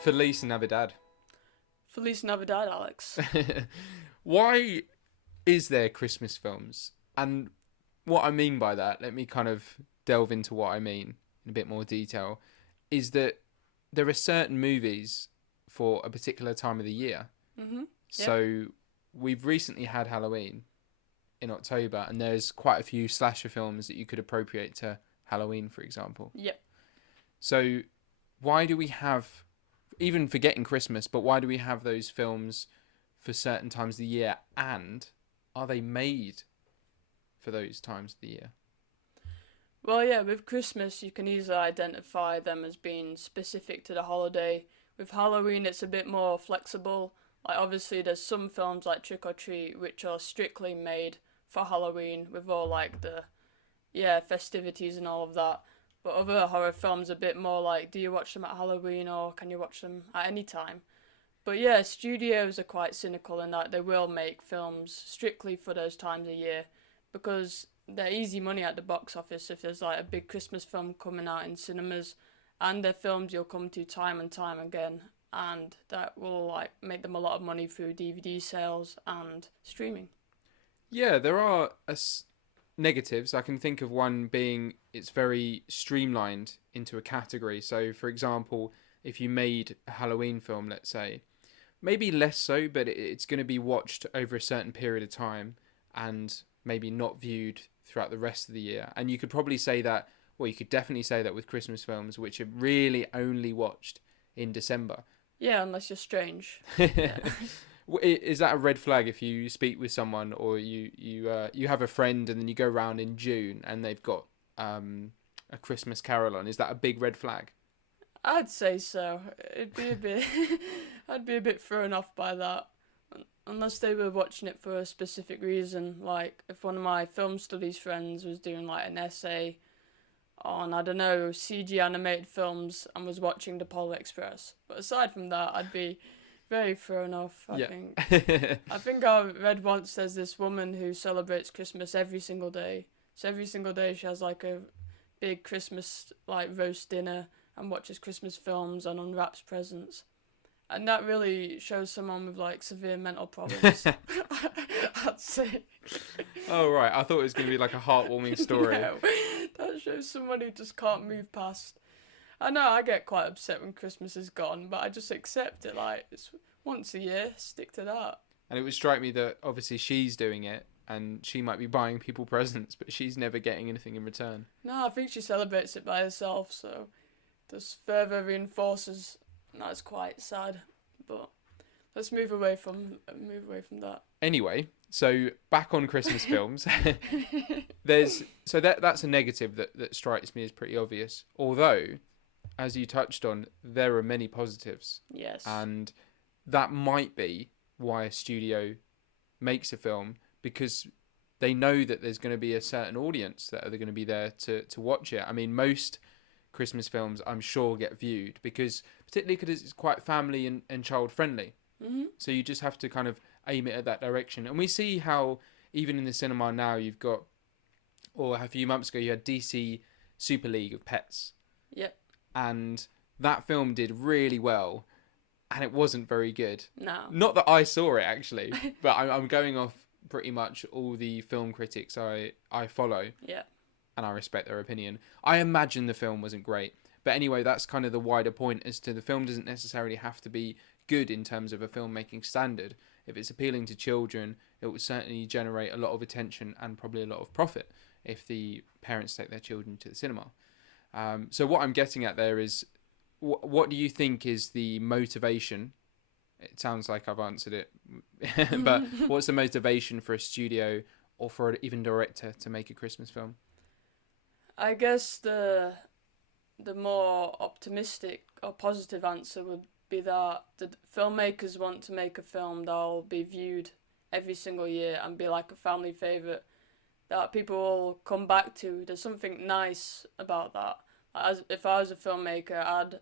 Feliz Navidad. Feliz Navidad, Alex. Why is there Christmas films? And what I mean by that, let me kind of delve into what I mean in a bit more detail, is that there are certain movies for a particular time of the year. Mhm. Yep. So we've recently had Halloween in October, and there's quite a few slasher films that you could appropriate to Halloween, for example. Yep. So why do we have, even forgetting Christmas, but why do we have those films for certain times of the year, and are they made for those times of the year? Well, yeah, with Christmas, you can easily identify them as being specific to the holiday. With Halloween, it's a bit more flexible. Like, obviously, there's some films like Trick or Treat which are strictly made for Halloween with all like the, yeah, festivities and all of that. But other horror films are a bit more like, do you watch them at Halloween or can you watch them at any time? But yeah, studios are quite cynical in that they will make films strictly for those times of year because they're easy money at the box office if there's like a big Christmas film coming out in cinemas, and they're films you'll come to time and time again, and that will like make them a lot of money through DVD sales and streaming. Yeah, there are negatives. I can think of one being it's very streamlined into a category. So, for example, if you made a Halloween film, let's say, maybe less so, but it's going to be watched over a certain period of time and maybe not viewed throughout the rest of the year. And you could probably say that, well, you could definitely say that with Christmas films, which are really only watched in December. Yeah, unless you're strange. Yeah. Is that a red flag if you speak with someone or you have a friend and then you go around in June and they've got a Christmas Carol on? Is that a big red flag? I'd say so. It'd be a bit. I'd be a bit thrown off by that, unless they were watching it for a specific reason. Like if one of my film studies friends was doing like an essay on, I don't know, CG animated films and was watching the Polar Express. But aside from that, I'd be very thrown off. I Yeah. think. I think I read once there's this woman who celebrates Christmas every single day. So every single day she has like a big Christmas like roast dinner and watches Christmas films and unwraps presents. And that really shows someone with like severe mental problems. I'd say. Oh right, I thought it was going to be like a heartwarming story. No, that shows someone who just can't move past. I know I get quite upset when Christmas is gone, but I just accept it. Like it's once a year, stick to that. And it would strike me that obviously she's doing it and she might be buying people presents, but she's never getting anything in return. No, I think she celebrates it by herself, so this further reinforces that's quite sad. But let's move away from that. Anyway, so back on Christmas films, there's so that's a negative that strikes me as pretty obvious. Although, as you touched on, there are many positives, Yes. and that might be why a studio makes a film because they know that there's going to be a certain audience that are going to be there to watch it. I mean, most Christmas films, I'm sure, get viewed because particularly because it's quite family and child friendly. Mhm. So you just have to kind of aim it at that direction. And we see how even in the cinema now you've got, or a few months ago you had DC Super League of Pets, Yep. and that film did really well, and it wasn't very good. No. Not that I saw it actually, but I'm going off pretty much all the film critics I follow, Yeah. and I respect their opinion. I imagine the film wasn't great. But anyway, that's kind of the wider point as to the film doesn't necessarily have to be good in terms of a filmmaking standard. If it's appealing to children, it will certainly generate a lot of attention and probably a lot of profit if the parents take their children to the cinema. So what I'm getting at there is, what do you think is the motivation? It sounds like I've answered it, but what's the motivation for a studio or for an even director to make a Christmas film? I guess the more optimistic or positive answer would be that the filmmakers want to make a film that'll be viewed every single year and be like a family favourite that people will come back to. There's something nice about that. As if I was a filmmaker, I'd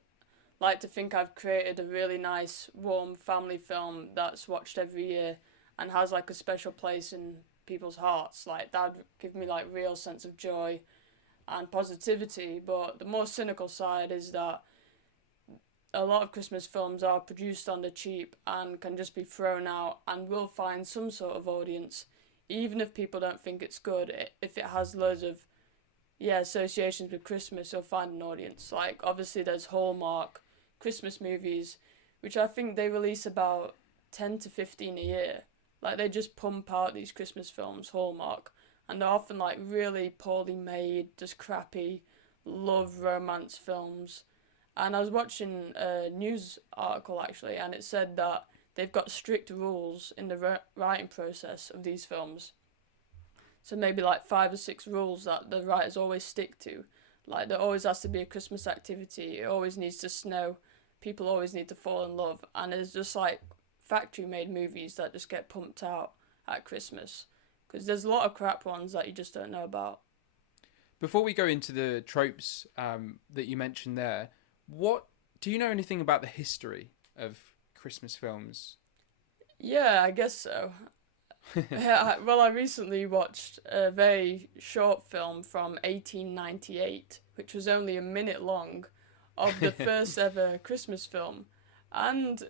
like to think I've created a really nice, warm family film that's watched every year and has like a special place in people's hearts. Like that'd give me like real sense of joy and positivity. But the more cynical side is that a lot of Christmas films are produced on the cheap and can just be thrown out and will find some sort of audience, even if people don't think it's good. If it has loads of associations with Christmas, you'll find an audience. Like obviously there's Hallmark Christmas movies, which I think they release about 10 to 15 a year. Like they just pump out these Christmas films, Hallmark, and they're often like really poorly made, just crappy love romance films. And I was watching a news article actually, and it said that they've got strict rules in the writing process of these films. So maybe like 5 or 6 rules that the writers always stick to. Like there always has to be a Christmas activity. It always needs to snow. People always need to fall in love. And it's just like factory made movies that just get pumped out at Christmas. Because there's a lot of crap ones that you just don't know about. Before we go into the tropes that you mentioned there, what do you know anything about the history of Christmas films? Yeah, I guess so. Well, I recently watched a very short film from 1898, which was only a minute long, of the first ever Christmas film. And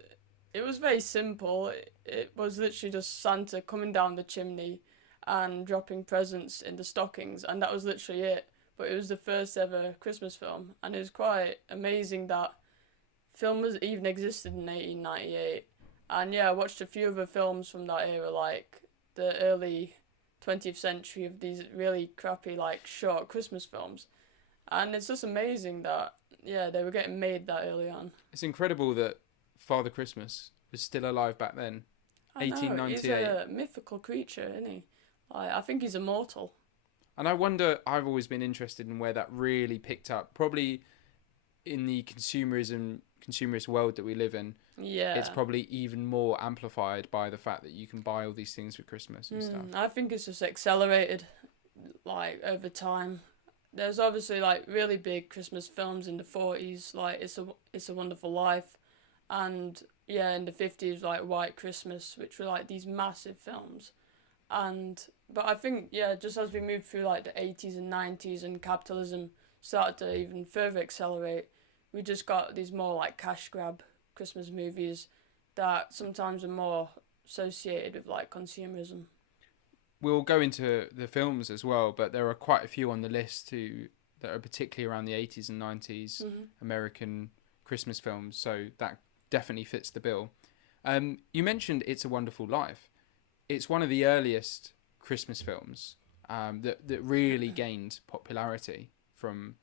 it was very simple. It was literally just Santa coming down the chimney and dropping presents in the stockings, and that was literally it. But it was the first ever Christmas film, and it was quite amazing that film was even existed in 1898. And yeah, I watched a few other films from that era, like the early 20th century, of these really crappy, like, short Christmas films. And it's just amazing that, they were getting made that early on. It's incredible that Father Christmas was still alive back then. I know, 1898. he's a mythical creature, isn't he? Like, I think he's immortal. And I wonder, I've always been interested in where that really picked up. Probably in the consumerist world that we live in. Yeah. It's probably even more amplified by the fact that you can buy all these things for Christmas and stuff. I think it's just accelerated, like, over time. There's obviously, like, really big Christmas films in the 40s, like It's a Wonderful Life. And, in the 50s, like, White Christmas, which were, like, these massive films. But I think, just as we moved through, like, the 80s and 90s and capitalism started to even further accelerate, we just got these more, like, cash grab Christmas movies that sometimes are more associated with, like, consumerism. We'll go into the films as well, but there are quite a few on the list that are particularly around the 80s and 90s American Christmas films, so that definitely fits the bill. You mentioned It's a Wonderful Life. It's one of the earliest Christmas films that really gained popularity, from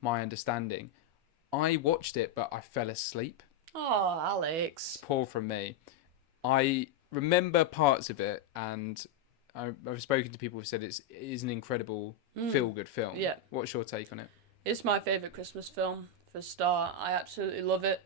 my understanding. I watched it, but I fell asleep. Oh, Alex. Poor from me. I remember parts of it, and I've spoken to people who said it is an incredible feel-good film. Yeah. What's your take on it? It's my favourite Christmas film, for a start. I absolutely love it.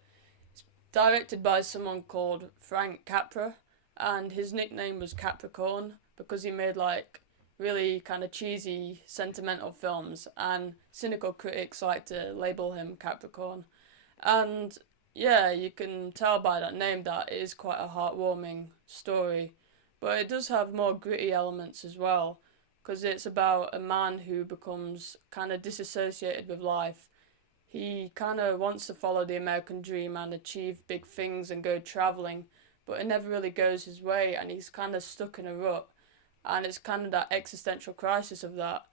It's directed by someone called Frank Capra, and his nickname was Capricorn because he made, like, really kind of cheesy, sentimental films, and cynical critics like to label him Capricorn. And you can tell by that name that it is quite a heartwarming story, but it does have more gritty elements as well, because it's about a man who becomes kind of disassociated with life. He kind of wants to follow the American dream and achieve big things and go travelling, but it never really goes his way, and he's kind of stuck in a rut. And it's kind of that existential crisis of that.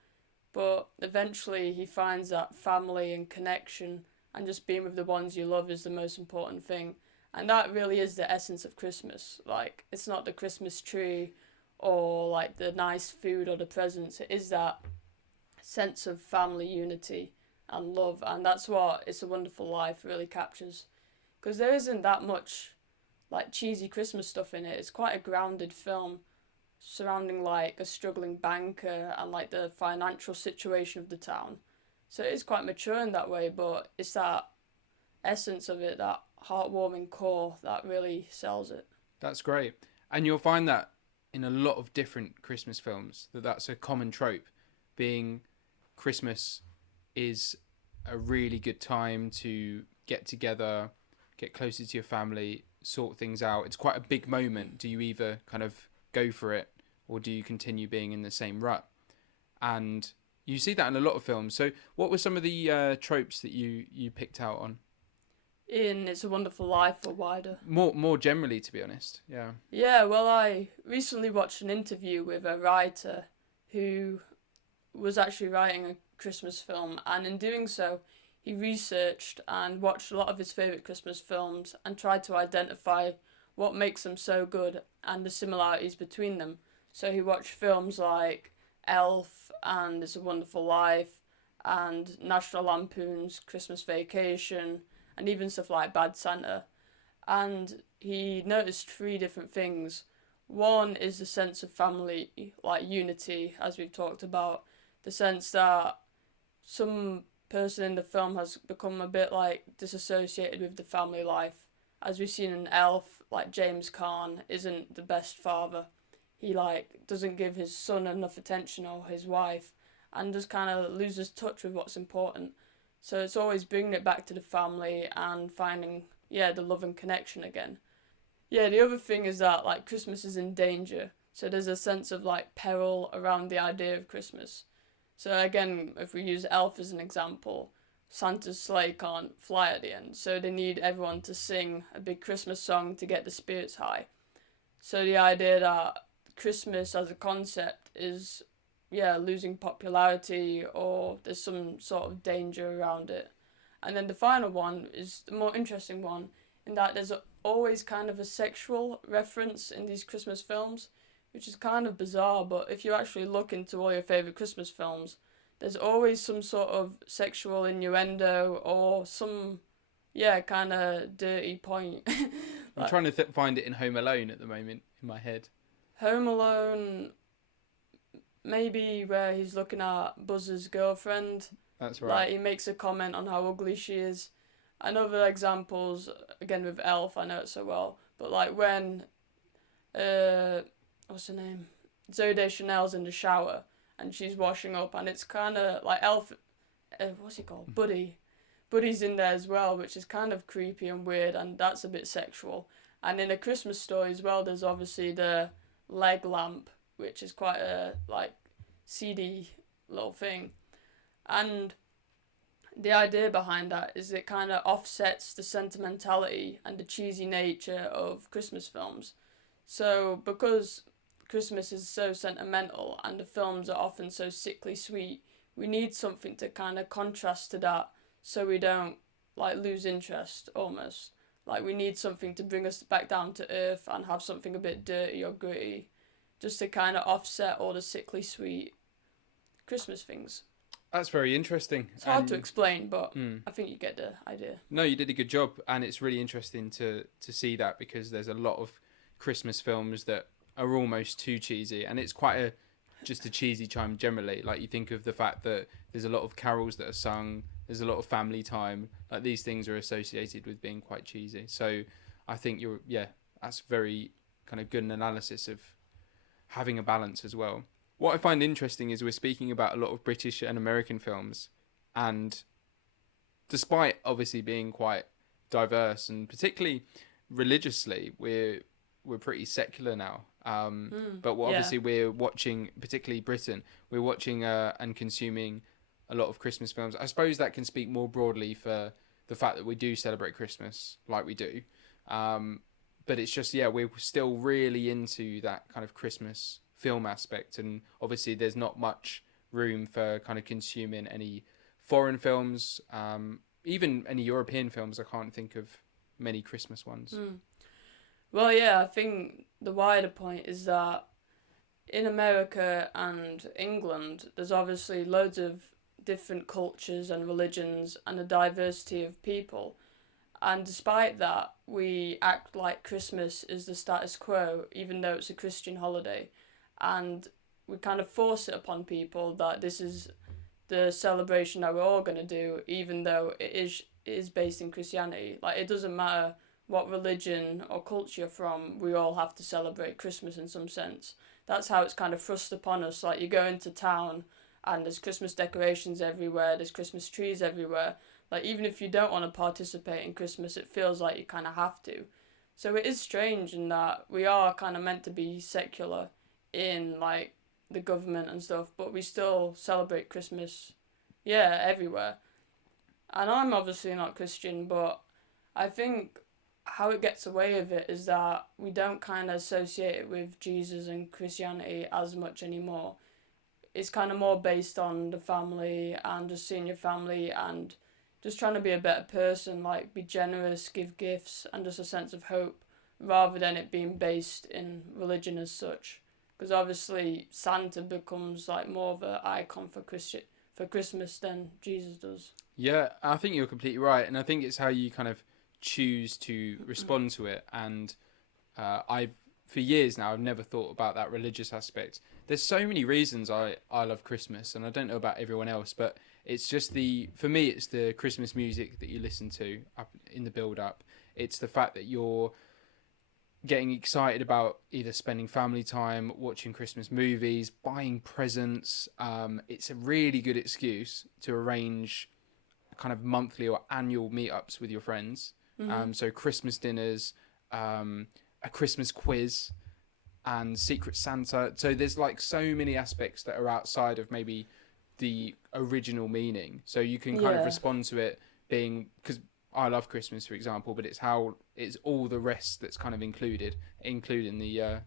But eventually he finds that family and connection and just being with the ones you love is the most important thing. And that really is the essence of Christmas. Like, it's not the Christmas tree or like the nice food or the presents. It is that sense of family unity and love. And that's what It's a Wonderful Life really captures. Because there isn't that much like cheesy Christmas stuff in it. It's quite a grounded film surrounding like a struggling banker and like the financial situation of the town. So it is quite mature in that way, but it's that essence of it, that heartwarming core, that really sells it. That's great. And you'll find that in a lot of different Christmas films, that's a common trope, being Christmas is a really good time to get together, get closer to your family, sort things out. It's quite a big moment. Do you either kind of go for it, or do you continue being in the same rut? And you see that in a lot of films. So what were some of the tropes that you picked out on? in It's a Wonderful Life or wider? More generally, to be honest. Yeah. Yeah, well, I recently watched an interview with a writer who was actually writing a Christmas film, and in doing so, he researched and watched a lot of his favourite Christmas films and tried to identify what makes them so good and the similarities between them. So he watched films like Elf and It's a Wonderful Life and National Lampoon's Christmas Vacation and even stuff like Bad Santa. And he noticed three different things. One is the sense of family, like unity, as we've talked about, the sense that some person in the film has become a bit like disassociated with the family life. As we've seen in Elf, like James Caan isn't the best father. He like doesn't give his son enough attention or his wife, and just kind of loses touch with what's important. So it's always bringing it back to the family and finding the love and connection again. Yeah, the other thing is that like Christmas is in danger. So there's a sense of like peril around the idea of Christmas. So again, if we use Elf as an example, Santa's sleigh can't fly at the end, so they need everyone to sing a big Christmas song to get the spirits high. So the idea that Christmas as a concept is losing popularity or there's some sort of danger around it. And then the final one is the more interesting one in that there's always kind of a sexual reference in these Christmas films, which is kind of bizarre, but if you actually look into all your favourite Christmas films, there's always some sort of sexual innuendo or some, kind of dirty point. I'm trying to find it in Home Alone at the moment in my head. Home Alone, maybe where he's looking at Buzz's girlfriend. That's right. Like, he makes a comment on how ugly she is. And other examples, again with Elf, I know it so well, but like when, what's her name? Zooey Deschanel's in the shower and she's washing up, and it's kind of like Elf, what's he called? Buddy. Buddy's in there as well, which is kind of creepy and weird, and that's a bit sexual. And in A Christmas Story as well, there's obviously the leg lamp, which is quite a like seedy little thing. And the idea behind that is it kind of offsets the sentimentality and the cheesy nature of Christmas films. So because Christmas is so sentimental and the films are often so sickly sweet, we need something to kind of contrast to that so we don't like lose interest almost. Like we need something to bring us back down to earth and have something a bit dirty or gritty just to kind of offset all the sickly sweet Christmas things. That's very interesting. It's hard to explain, but I think you get the idea. No, you did a good job, and it's really interesting to see that because there's a lot of Christmas films that are almost too cheesy, and it's quite just a cheesy time generally. Like you think of the fact that there's a lot of carols that are sung, there's a lot of family time. Like these things are associated with being quite cheesy. So I think that's very kind of good an analysis of having a balance as well. What I find interesting is we're speaking about a lot of British and American films, and despite obviously being quite diverse and particularly religiously, we're pretty secular now. But we're watching, particularly Britain, we're watching and consuming a lot of Christmas films. I suppose that can speak more broadly for the fact that we do celebrate Christmas like we do. But it's just, we're still really into that kind of Christmas film aspect, and obviously there's not much room for kind of consuming any foreign films, even any European films. I can't think of many Christmas ones. Well, I think the wider point is that in America and England there's obviously loads of different cultures and religions and a diversity of people, and despite that we act like Christmas is the status quo even though it's a Christian holiday. And we kind of force it upon people that this is the celebration that we're all going to do, even though it is based in Christianity. Like, it doesn't matter what religion or culture you're from, we all have to celebrate Christmas in some sense. That's how it's kind of thrust upon us. Like, you go into town and there's Christmas decorations everywhere, there's Christmas trees everywhere. Like, even if you don't want to participate in Christmas, it feels like you kind of have to. So it is strange in that we are kind of meant to be secular in like the government and stuff, but we still celebrate Christmas everywhere. And I'm obviously not Christian, but I think how it gets away with it is that we don't kind of associate it with Jesus and Christianity as much anymore. It's kind of more based on the family and just seeing your family and just trying to be a better person, like be generous, give gifts, and just a sense of hope, rather than it being based in religion as such. Because obviously Santa becomes like more of an icon for Christmas than Jesus does. Yeah, I think you're completely right, and I think it's how you kind of choose to respond to it. And I've for years now I've never thought about that religious aspect. There's so many reasons I love Christmas, and I don't know about everyone else, but it's just for me it's the Christmas music that you listen to up in the build up. It's the fact that you're getting excited about either spending family time, watching Christmas movies, buying presents. It's a really good excuse to arrange kind of monthly or annual meetups with your friends. So Christmas dinners, a Christmas quiz, and Secret Santa. So there's like so many aspects that are outside of maybe the original meaning. So you can kind of respond to it being, because I love Christmas, for example, but it's all the rest that's kind of included, including the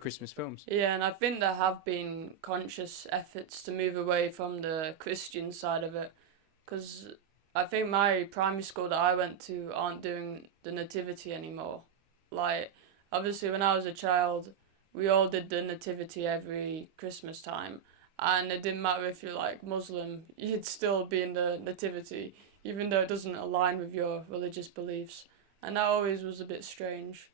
Christmas films. Yeah, and I think there have been conscious efforts to move away from the Christian side of it, because I think my primary school that I went to aren't doing the nativity anymore. Like, obviously when I was a child, we all did the nativity every Christmas time, and it didn't matter if you're like Muslim, you'd still be in the nativity, even though it doesn't align with your religious beliefs. And that always was a bit strange.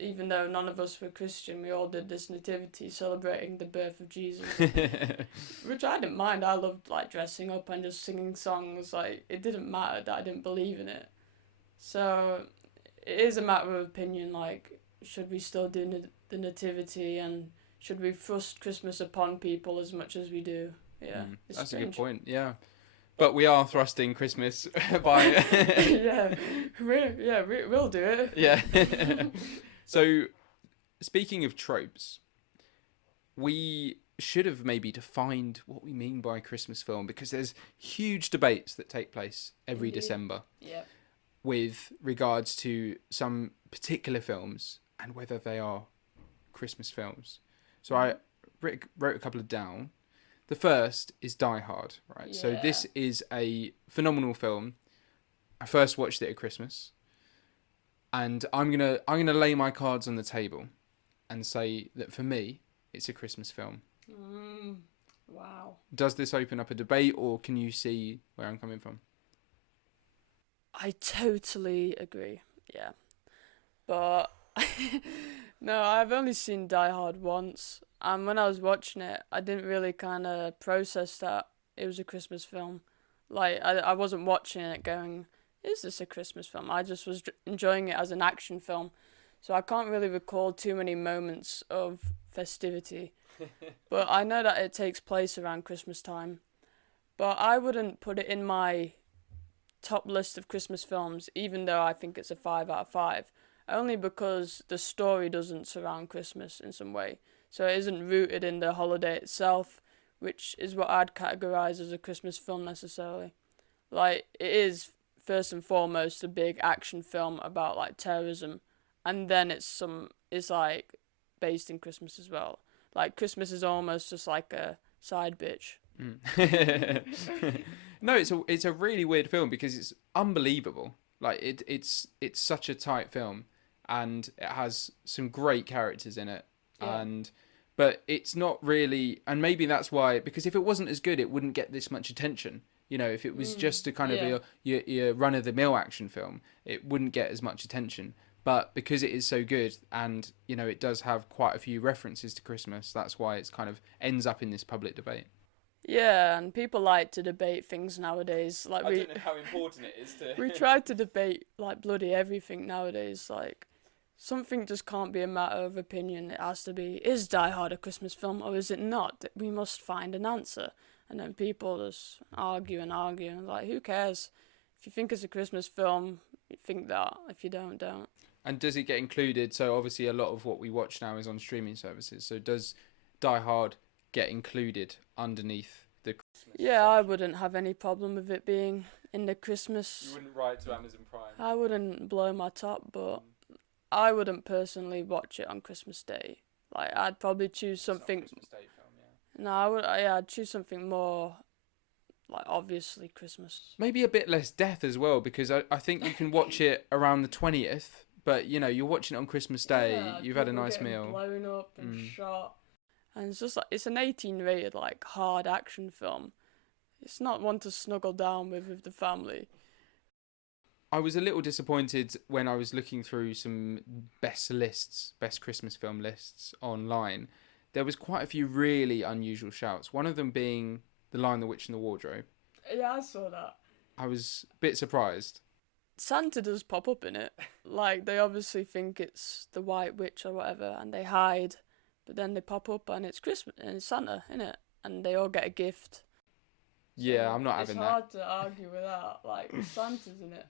Even though none of us were Christian, we all did this nativity celebrating the birth of Jesus, which I didn't mind. I loved like dressing up and just singing songs. Like, it didn't matter that I didn't believe in it. So it is a matter of opinion. Like, should we still do the nativity, and should we thrust Christmas upon people as much as we do? Yeah, that's strange. a good point. Yeah, but we are thrusting Christmas by we'll do it. Yeah. So, speaking of tropes, we should have maybe defined what we mean by Christmas film, because there's huge debates that take place every December with regards to some particular films and whether they are Christmas films. So I wrote a couple of down. The first is Die Hard, right? Yeah. So this is a phenomenal film. I first watched it at Christmas. And I'm gonna lay my cards on the table and say that for me, it's a Christmas film. Wow. Does this open up a debate, or can you see where I'm coming from? I totally agree. Yeah. But no, I've only seen Die Hard once, and when I was watching it, I didn't really kind of process that it was a Christmas film. Like, I wasn't watching it going, is this a Christmas film? I just was enjoying it as an action film. So I can't really recall too many moments of festivity. But I know that it takes place around Christmas time. But I wouldn't put it in my top list of Christmas films, even though I think it's a 5 out of 5. Only because the story doesn't surround Christmas in some way. So it isn't rooted in the holiday itself, which is what I'd categorise as a Christmas film necessarily. Like, it is first and foremost a big action film about like terrorism, and then it's like based in Christmas as well. Like, Christmas is almost just like a side bitch. No, it's a really weird film because it's unbelievable. Like, it's such a tight film, and it has some great characters in it. Yeah. But it's not really, and maybe that's why, because if it wasn't as good, it wouldn't get this much attention. You know, if it was just a kind of your run-of-the-mill action film, it wouldn't get as much attention. But because it is so good, and, you know, it does have quite a few references to Christmas, that's why it's kind of ends up in this public debate. Yeah, and people like to debate things nowadays. Like, I don't know how important it is to... we try to debate, like, bloody everything nowadays. Like, something just can't be a matter of opinion. It has to be, is Die Hard a Christmas film, or is it not? We must find an answer. And then people just argue and argue. And like, who cares? If you think it's a Christmas film, you think that. If you don't, don't. And does it get included? So obviously a lot of what we watch now is on streaming services. So does Die Hard get included underneath the Christmas? Yeah, I wouldn't have any problem with it being in the Christmas. You wouldn't write to Amazon Prime. I wouldn't blow my top, but I wouldn't personally watch it on Christmas Day. Like, I'd probably choose something. It's not a Christmas Day film, yeah. No, I would. Yeah, I'd choose something more, like, obviously Christmas. Maybe a bit less death as well, because I think you can watch it around the 20th, but you know, you're watching it on Christmas Day, Yeah, you've had a people nice getting meal. blown up and shot, and it's just like it's an 18 rated like hard action film. It's not one to snuggle down with the family. I was a little disappointed when I was looking through some best Christmas film lists online. There was quite a few really unusual shouts. One of them being The Lion, the Witch and the Wardrobe. Yeah, I saw that. I was a bit surprised. Santa does pop up in it. Like, they obviously think it's the White Witch or whatever, and they hide, but then they pop up and it's Christmas and it's Santa, innit? And they all get a gift. Yeah, So I'm not having that. It's hard to argue with that. Like, Santa's in it.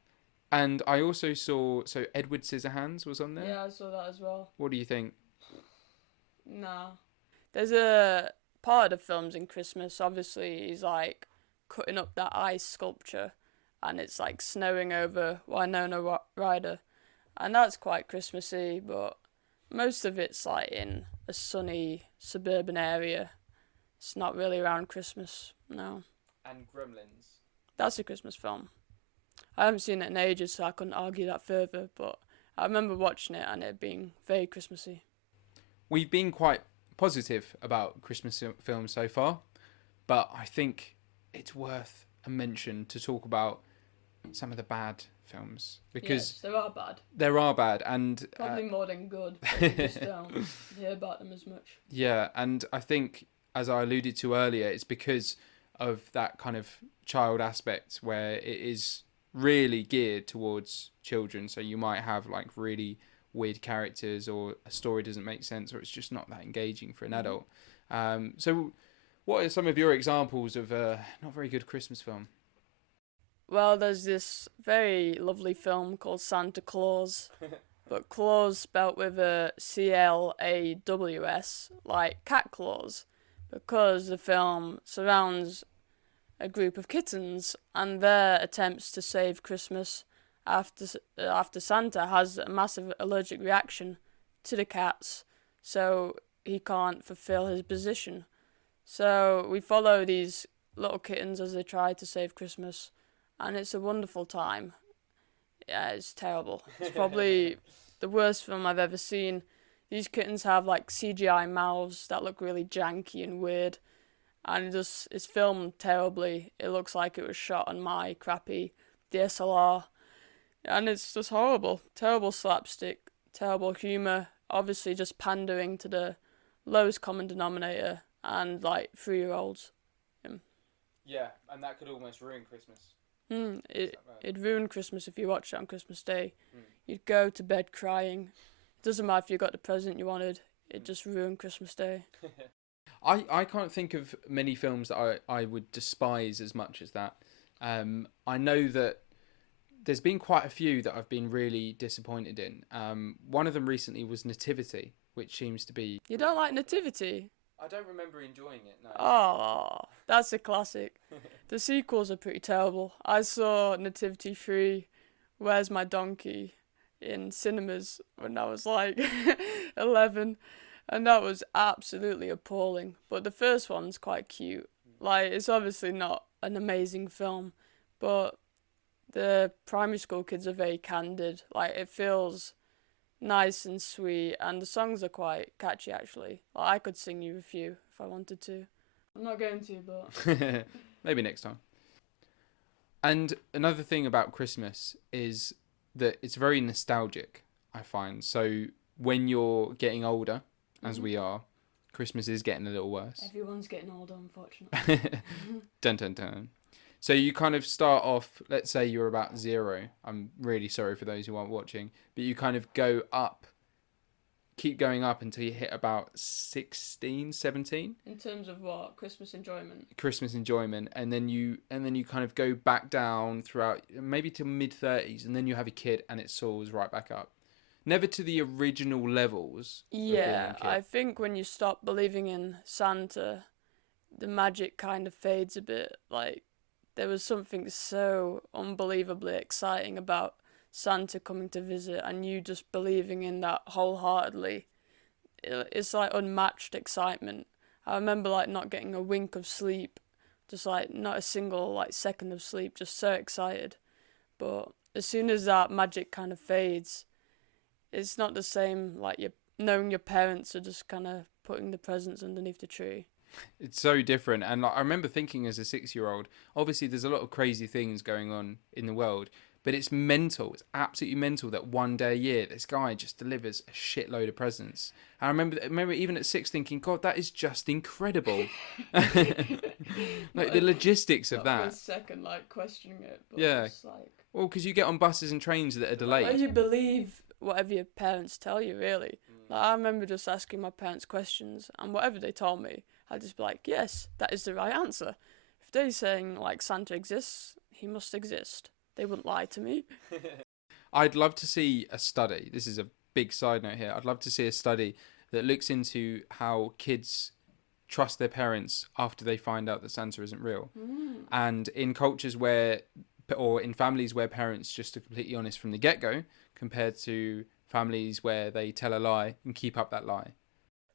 And I also saw, so Edward Scissorhands was on there. Yeah, I saw that as well. What do you think? Nah. There's a part of the films in Christmas, obviously, he's like cutting up that ice sculpture and it's like snowing over Winona Ryder. And that's quite Christmassy, but most of it's like in a sunny suburban area. It's not really around Christmas, no. And Gremlins. That's a Christmas film. I haven't seen it in ages, so I couldn't argue that further, but I remember watching it and it being very Christmassy. We've been quite positive about Christmas films so far, but I think it's worth a mention to talk about some of the bad films, because yes, there are bad. There are bad, and probably more than good, but we just don't hear about them as much. Yeah, and I think, as I alluded to earlier, it's because of that kind of child aspect where it is really geared towards children. So you might have like really weird characters, or a story doesn't make sense, or it's just not that engaging for an adult. So what are some of your examples of a not very good Christmas film? Well, there's this very lovely film called Santa Claus, but Claus spelt with a Claws, like cat claws, because the film surrounds a group of kittens and their attempts to save Christmas after Santa has a massive allergic reaction to the cats, so he can't fulfill his position. So we follow these little kittens as they try to save Christmas, and it's a wonderful time. Yeah, it's terrible. It's probably the worst film I've ever seen. These kittens have like CGI mouths that look really janky and weird, and it's filmed terribly. It looks like it was shot on my crappy DSLR, and it's just horrible. Terrible slapstick, terrible humour, obviously just pandering to the lowest common denominator and like 3-year-olds. Yeah, and that could almost ruin Christmas. It'd ruin Christmas if you watched it on Christmas Day. You'd go to bed crying. It doesn't matter if you got the present you wanted. It just ruined Christmas Day. I can't think of many films that I would despise as much as that. I know that there's been quite a few that I've been really disappointed in. One of them recently was Nativity, which seems to be... You don't like Nativity? I don't remember enjoying it, no. Oh, that's a classic. The sequels are pretty terrible. I saw Nativity 3, Where's My Donkey, in cinemas when I was like 11, and that was absolutely appalling. But the first one's quite cute. Like, it's obviously not an amazing film, but the primary school kids are very candid. Like, it feels nice and sweet, and the songs are quite catchy actually. Like, I could sing you a few if I wanted to. I'm not going to, but maybe next time. And another thing about Christmas is that it's very nostalgic, I find. So when you're getting older, as we are, Christmas is getting a little worse. Everyone's getting older, unfortunately. Dun dun dun. So you kind of start off, let's say you're about 0. I'm really sorry for those who aren't watching, but you kind of go up, keep going up until you hit about 16, 17. In terms of what? Christmas enjoyment? Christmas enjoyment. And then you kind of go back down throughout, maybe to mid-30s, and then you have a kid and it soars right back up. Never to the original levels. Yeah, I think when you stop believing in Santa, the magic kind of fades a bit. Like, there was something so unbelievably exciting about Santa coming to visit and you just believing in that wholeheartedly. It's like unmatched excitement. I remember like not getting a wink of sleep, just like not a single like second of sleep, just so excited. But as soon as that magic kind of fades, it's not the same like you knowing your parents are just kind of putting the presents underneath the tree. It's so different. And like, I remember thinking as a 6 year old, obviously there's a lot of crazy things going on in the world, but it's mental. It's absolutely mental that one day a year this guy just delivers a shitload of presents. And I remember even at 6 thinking, God, that is just incredible. Like the logistics of Not for a that. second, like questioning it, but Yeah. it's like Well, because you get on buses and trains that are when delayed. you believe whatever your parents tell you, really. Like I remember just asking my parents questions, and whatever they told me, I'd just be like, yes, that is the right answer. If they're saying like Santa exists, he must exist. They wouldn't lie to me. I'd love to see a study. This is a big side note here. I'd love to see a study that looks into how kids trust their parents after they find out that Santa isn't real. And in cultures where, or in families where parents just are completely honest from the get go, compared to families where they tell a lie and keep up that lie.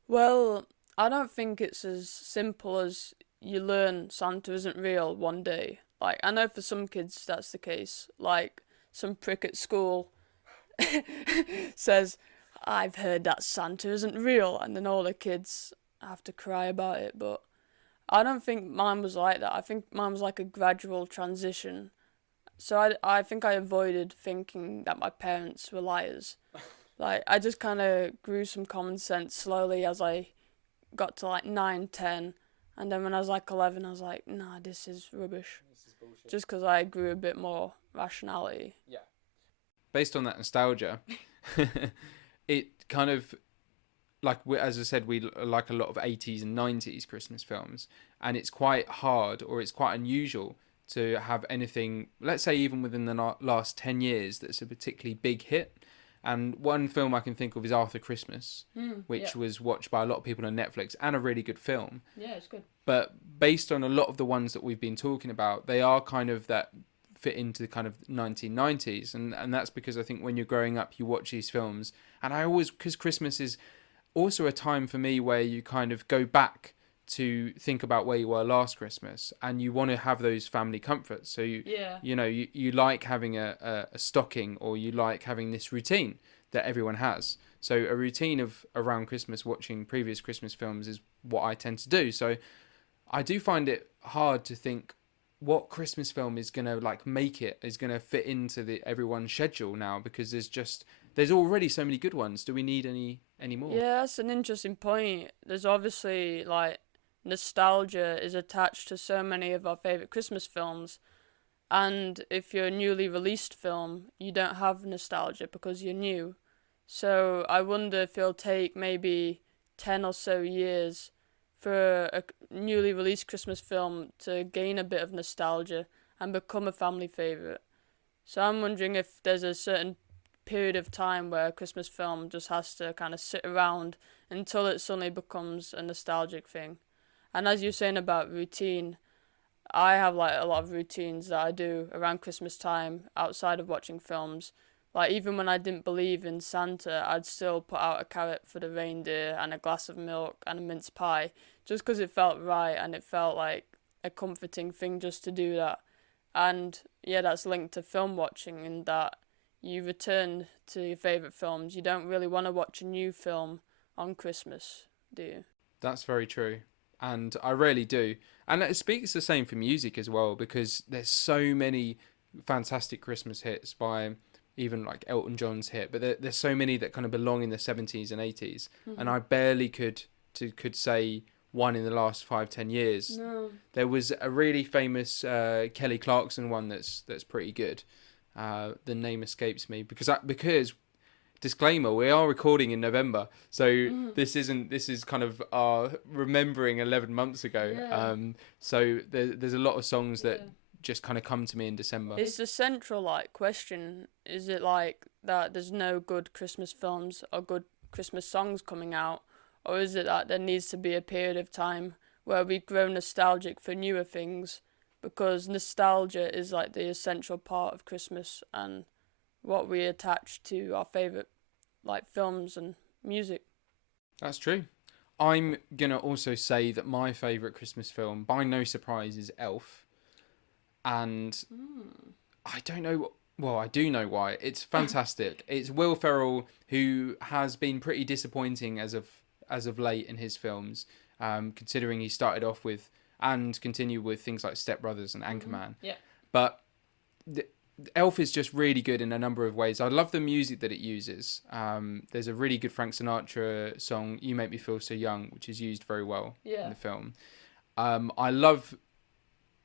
Well, I don't think it's as simple as you learn Santa isn't real one day. Like, I know for some kids that's the case. Like, some prick at school says, I've heard that Santa isn't real, and then all the kids have to cry about it. But I don't think mine was like that. I think mine was like a gradual transition. So I think I avoided thinking that my parents were liars. Like, I just kind of grew some common sense slowly as I got to like 9, 10. And then when I was like 11, I was like, nah, this is rubbish. This is bullshit. Just because I grew a bit more rationality. Yeah. Based on that nostalgia, it kind of, like, as I said, we like a lot of 80s and 90s Christmas films. And it's quite hard, or it's quite unusual to have anything, let's say even within the last 10 years, that's a particularly big hit. And one film I can think of is Arthur Christmas, which was watched by a lot of people on Netflix, and a really good film. Yeah, it's good. But based on a lot of the ones that we've been talking about, they are kind of that fit into the kind of 1990s. And that's because I think when you're growing up, you watch these films. And I always, because Christmas is also a time for me where you kind of go back to think about where you were last Christmas, and you want to have those family comforts. So you like having a stocking, or you like having this routine that everyone has. So a routine of around Christmas watching previous Christmas films is what I tend to do. So I do find it hard to think what Christmas film is going to like make it, is going to fit into the everyone's schedule now, because there's already so many good ones. Do we need any more? Yeah, that's an interesting point. There's obviously like nostalgia is attached to so many of our favorite Christmas films, and if you're a newly released film, you don't have nostalgia because you're new. So I wonder if it'll take maybe 10 or so years for a newly released Christmas film to gain a bit of nostalgia and become a family favorite. So I'm wondering if there's a certain period of time where a Christmas film just has to kind of sit around until it suddenly becomes a nostalgic thing. And as you're saying about routine, I have like a lot of routines that I do around Christmas time outside of watching films. Like even when I didn't believe in Santa, I'd still put out a carrot for the reindeer and a glass of milk and a mince pie, just because it felt right and it felt like a comforting thing just to do that. And yeah, that's linked to film watching in that you return to your favourite films. You don't really want to watch a new film on Christmas, do you? That's very true. And I really do. And it speaks the same for music as well, because there's so many fantastic Christmas hits by even like Elton John's hit, but there's so many that kind of belong in the 70s and 80s. And I barely could say one in the last 5-10 years. No. There was a really famous Kelly Clarkson one that's pretty good. The name escapes me because disclaimer, we are recording in November, so this is kind of our remembering 11 months ago. Yeah. So there's a lot of songs that just kind of come to me in December. It's the central like question. Is it like that there's no good Christmas films or good Christmas songs coming out, or is it that there needs to be a period of time where we grow nostalgic for newer things because nostalgia is like the essential part of Christmas and what we attach to our favorite like films and music. That's true. I'm gonna also say that my favourite Christmas film, by no surprise, is Elf, and I don't know. Well, I do know why. It's fantastic. It's Will Ferrell, who has been pretty disappointing as of late in his films, considering he started off with and continued with things like Step Brothers and Anchorman. Yeah. But the, Elf is just really good in a number of ways. I love the music that it uses. There's a really good Frank Sinatra song, "You Make Me Feel So Young," which is used very well in the film. I love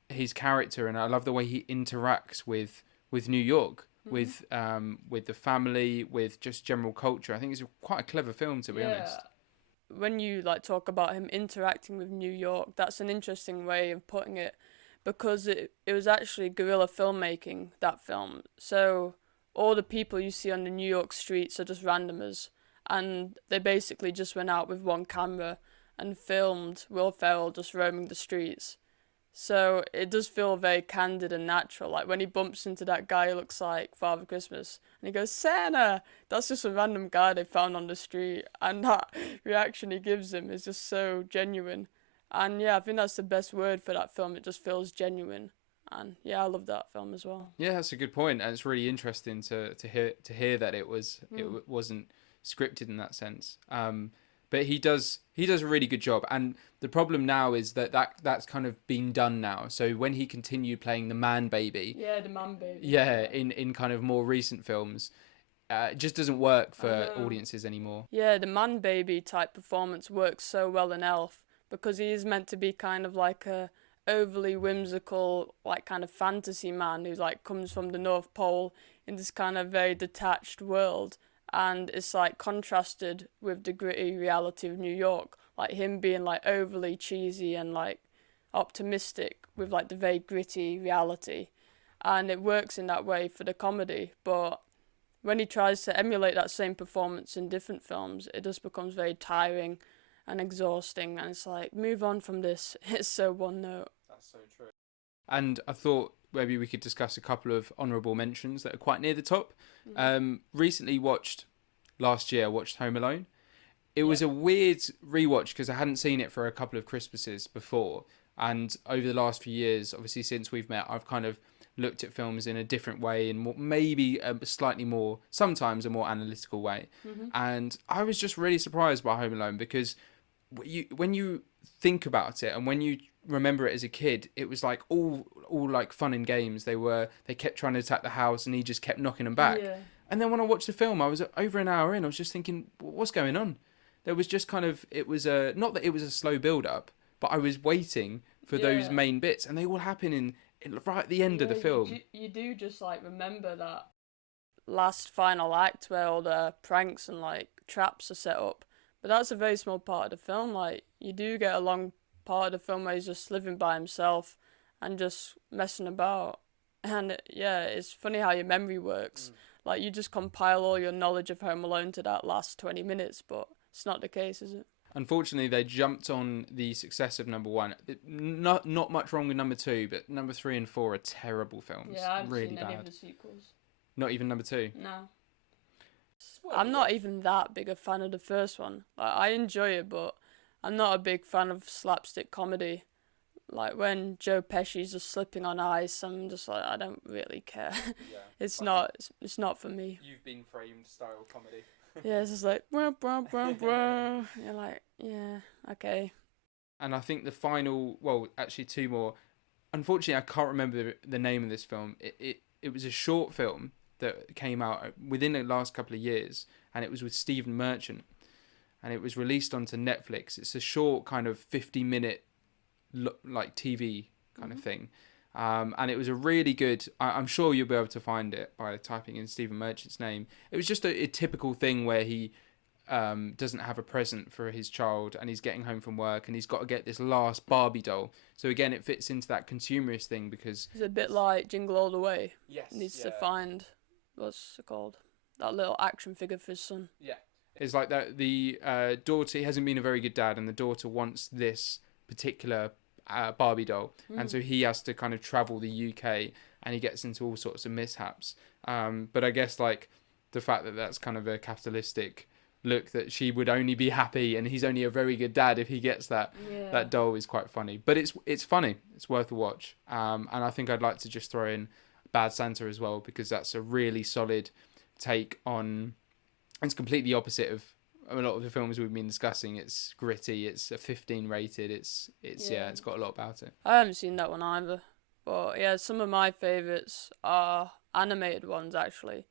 his character, and I love the way he interacts with New York, with the family, with just general culture. I think it's quite a clever film, to be honest. When you like talk about him interacting with New York, that's an interesting way of putting it, because it was actually guerrilla filmmaking, that film. So all the people you see on the New York streets are just randomers, and they basically just went out with one camera and filmed Will Ferrell just roaming the streets. So it does feel very candid and natural. Like when he bumps into that guy who looks like Father Christmas and he goes, "Santa!" That's just a random guy they found on the street. And that reaction he gives him is just so genuine. And yeah, I think that's the best word for that film. It just feels genuine. And yeah, I love that film as well. Yeah, that's a good point, and it's really interesting to hear that it wasn't scripted in that sense. But he does a really good job, and the problem now is that's kind of been done now. So when he continued playing the man baby, the man baby, in kind of more recent films, it just doesn't work for audiences anymore. Yeah, the man baby type performance works so well in Elf because he is meant to be kind of like a overly whimsical, like kind of fantasy man who like comes from the North Pole in this kind of very detached world. And it's like contrasted with the gritty reality of New York, like him being like overly cheesy and like optimistic with like the very gritty reality, and it works in that way for the comedy. But when he tries to emulate that same performance in different films, it just becomes very tiring and exhausting, and it's like, move on from this. It's so one note. That's so true. And I thought maybe we could discuss a couple of honourable mentions that are quite near the top. Recently last year, I watched Home Alone. It was a weird rewatch because I hadn't seen it for a couple of Christmases before. And over the last few years, obviously since we've met, I've kind of looked at films in a different way and maybe a slightly more, sometimes a more analytical way. And I was just really surprised by Home Alone because when you think about it and when you remember it as a kid, it was like all like fun and games. They kept trying to attack the house and he just kept knocking them back. And then when I watched the film, I was over an hour in, I was just thinking, what's going on? There was just kind of, it was not that it was a slow build up, but I was waiting for those main bits, and they all happen in right at the end of the film. You do just like remember that last final act where all the pranks and like traps are set up, but that's a very small part of the film. Like you do get a long part of the film where he's just living by himself and just messing about, and it's funny how your memory works. Like you just compile all your knowledge of Home Alone to that last 20 minutes, but it's not the case, is it? Unfortunately, they jumped on the success of number one. Not much wrong with number two, but number 3 and 4 are terrible films. Yeah, I haven't really seen bad. any of the sequels. Not even number 2? No. I'm not even that big a fan of the first one. Like, I enjoy it, but I'm not a big fan of slapstick comedy. Like when Joe Pesci's just slipping on ice, I'm just like, I don't really care. It's not for me. You've been framed style comedy. Yeah, it's just like, wah, wah, wah, wah. You're like, yeah, okay. And I think the final, well, actually 2 more. Unfortunately, I can't remember the name of this film. It was a short film that came out within the last couple of years, and it was with Stephen Merchant, and it was released onto Netflix. It's a short kind of 50-minute like TV kind of thing. And it was a really good, I'm sure you'll be able to find it by typing in Stephen Merchant's name. It was just a typical thing where he doesn't have a present for his child and he's getting home from work and he's got to get this last Barbie doll. So again, it fits into that consumerist thing because... It's a bit like Jingle All the Way. Yes. He needs to find, what's it called? That little action figure for his son. Yeah. It's like that the daughter, he hasn't been a very good dad, and the daughter wants this particular Barbie doll, and so he has to kind of travel the UK, and he gets into all sorts of mishaps. But I guess like the fact that that's kind of a capitalistic look, that she would only be happy and he's only a very good dad if he gets that doll, is quite funny. But it's funny, it's worth a watch. And I think I'd like to just throw in Bad Santa as well, because that's a really solid take on, it's completely opposite of a lot of the films we've been discussing. It's gritty, it's a 15 rated, it's it's got a lot about it. I haven't seen that one either. But yeah, some of my favourites are animated ones actually.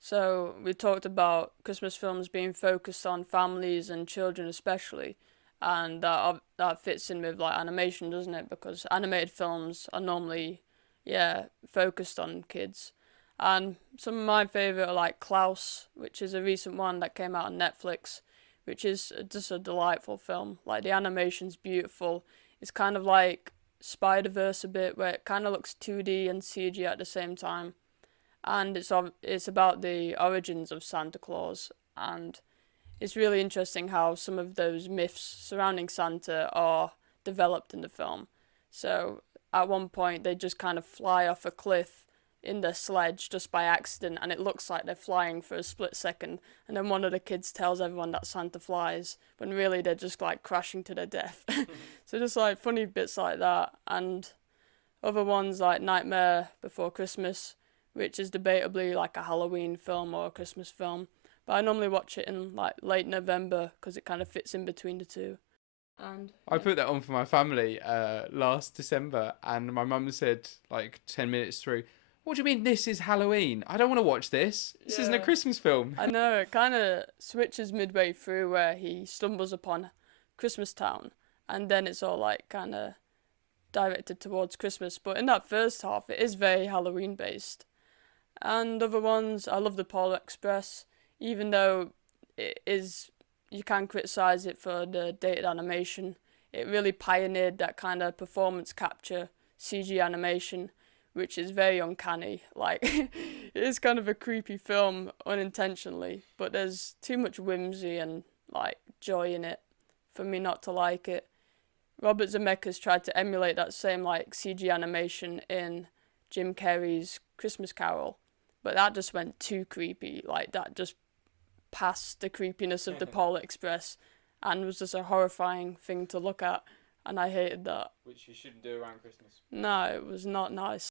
So we talked about Christmas films being focused on families and children especially, and that fits in with like animation, doesn't it? Because animated films are normally focused on kids. And some of my favourite are like Klaus, which is a recent one that came out on Netflix, which is just a delightful film. Like the animation's beautiful. It's kind of like Spider-Verse a bit, where it kind of looks 2D and CG at the same time. And it's about the origins of Santa Claus, and it's really interesting how some of those myths surrounding Santa are developed in the film. So at one point they just kind of fly off a cliff in their sledge just by accident, and it looks like they're flying for a split second, and then one of the kids tells everyone that Santa flies when really they're just like crashing to their death. So just like funny bits like that, and other ones like Nightmare Before Christmas, which is debatably like a Halloween film or a Christmas film, but I normally watch it in like late November because it kind of fits in between the two. And I put that on for my family last December, and my mum said like 10 minutes through, "What do you mean this is Halloween? I don't want to watch this. This isn't a Christmas film." I know, it kind of switches midway through where he stumbles upon Christmas Town, and then it's all like kind of directed towards Christmas. But in that first half, it is very Halloween based. And other ones, I love the Polar Express, even though it is, you can criticize it for the dated animation. It really pioneered that kind of performance capture CG animation, which is very uncanny. Like, it is kind of a creepy film unintentionally, but there's too much whimsy and like joy in it for me not to like it. Robert Zemeckis tried to emulate that same like CG animation in Jim Carrey's Christmas Carol, but that just went too creepy. Like, that just passed the creepiness of the Polar Express and was just a horrifying thing to look at, and I hated that. Which you shouldn't do around Christmas. No, it was not nice.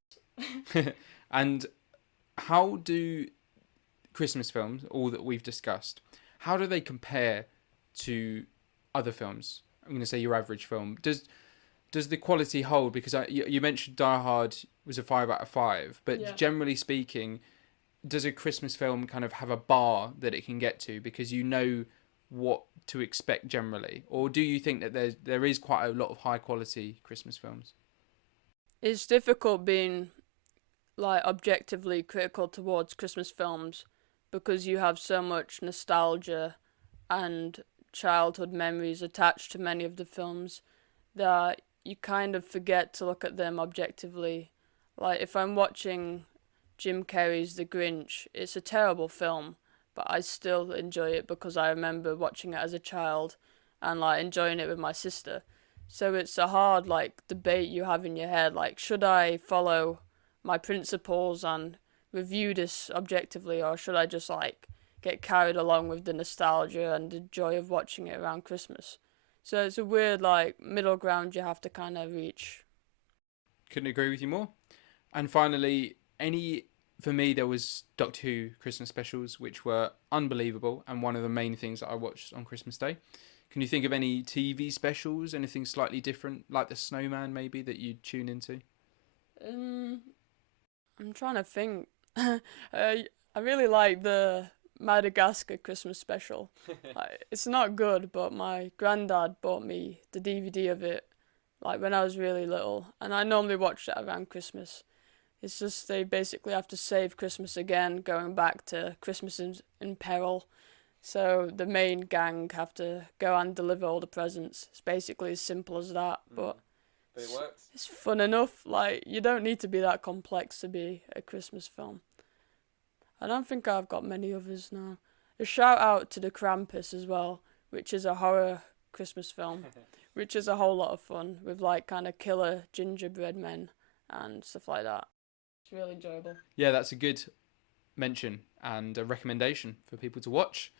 And how do Christmas films, all that we've discussed, how do they compare to other films? I'm going to say your average film. Does the quality hold? Because you mentioned Die Hard was a 5 out of 5, but generally speaking, does a Christmas film kind of have a bar that it can get to because you know what to expect generally? Or do you think that there is quite a lot of high quality Christmas films? It's difficult being like objectively critical towards Christmas films because you have so much nostalgia and childhood memories attached to many of the films that you kind of forget to look at them objectively. Like, if I'm watching Jim Carrey's The Grinch, it's a terrible film, but I still enjoy it because I remember watching it as a child and like enjoying it with my sister. So it's a hard like debate you have in your head, like, should I follow my principles and review this objectively, or should I just like get carried along with the nostalgia and the joy of watching it around Christmas? So it's a weird like middle ground you have to kind of reach. Couldn't agree with you more. And finally, for me, there was Doctor Who Christmas specials, which were unbelievable and one of the main things that I watched on Christmas Day. Can you think of any TV specials, anything slightly different, like The Snowman maybe, that you'd tune into? I'm trying to think. I really like the Madagascar Christmas special. It's not good, but my granddad bought me the DVD of it like when I was really little, and I normally watch it around Christmas. It's just they basically have to save Christmas again, going back to Christmas in peril. So the main gang have to go and deliver all the presents. It's basically as simple as that, but it works. It's fun enough. Like, you don't need to be that complex to be a Christmas film. I don't think I've got many others now. A shout out to the Krampus as well, which is a horror Christmas film, which is a whole lot of fun with like kind of killer gingerbread men and stuff like that. It's really enjoyable. Yeah, that's a good mention and a recommendation for people to watch.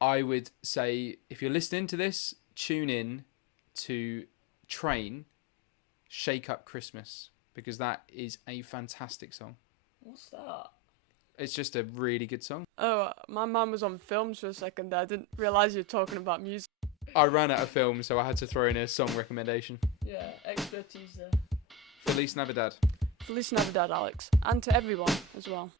I would say if you're listening to this, tune in to Train Shake Up Christmas, because that is a fantastic song. What's that? It's just a really good song. Oh, my mum was on films for a second there. I didn't realise you were talking about music. I ran out of film, so I had to throw in a song recommendation. Yeah, expertise there. Feliz Navidad. Feliz Navidad, Alex. And to everyone as well.